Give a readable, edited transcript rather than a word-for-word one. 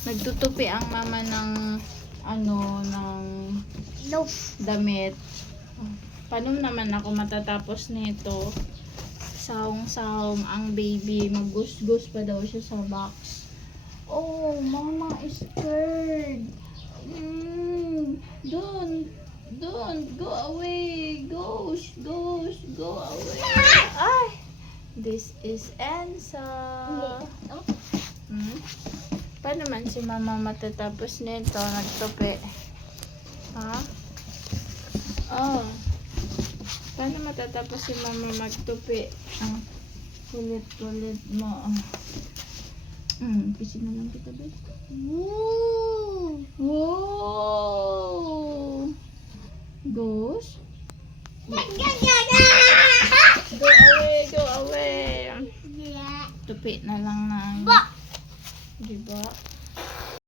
Nagtutupi ang mama ng ng damit. Paano naman ako matatapos nito? Sahong-sahong ang baby. Mag-gus-gus pa daw siya sa box. Oh, mama is scared. Don't go away. Go away. Ay, this is Ensa. Paano man si mama matatapos nito? Nagtupi. Ha? Oh. Paano matatapos si mama magtupi? Kulit-kulit mo. Pisin na lang kita, bes. Wow! Gosh? Go away. Tupi na lang ng... Diba?